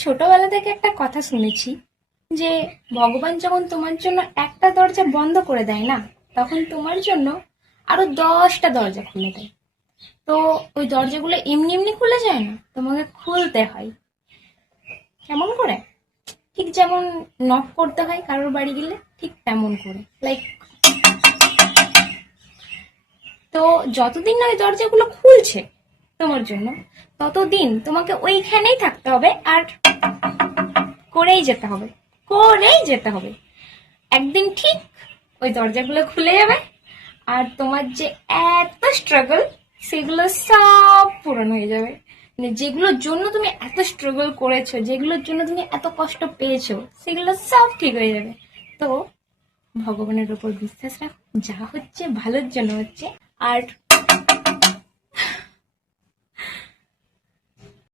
ছোটবেলা থেকে একটা কথা শুনেছি যে ভগবান যখন তোমার জন্য একটা দরজা বন্ধ করে দেয় না, তখন তোমার জন্য আরো 10টা দরজা খুলে দেয়। তো ওই দরজাগুলো এমনি এমনি খুলে যায় না, তোমাকে খুলতে হয়। কেমন করে? ঠিক যেমন নক করতে হয় কারোর বাড়ি গেলে, ঠিক তেমন করে, লাইক। তো যতদিন না ওই দরজাগুলো খুলছে তোমার জন্য, ততদিন তোমাকে ওইখানেই থাকতে হবে আর করেই যেতে হবে, করেই যেতে হবে। একদিন ঠিক ওই দরজাগুলো খুলে যাবে, আর তোমার যে এত স্ট্রাগল সেগুলো সব পূরণ হয়ে যাবে। মানে যেগুলোর জন্য তুমি এত স্ট্রাগল করেছো, যেগুলোর জন্য তুমি এত কষ্ট পেয়েছো, সেগুলো সব ঠিক হয়ে যাবে। তো ভগবানের উপর বিশ্বাস রাখো, যা হচ্ছে ভালোর জন্য হচ্ছে। আর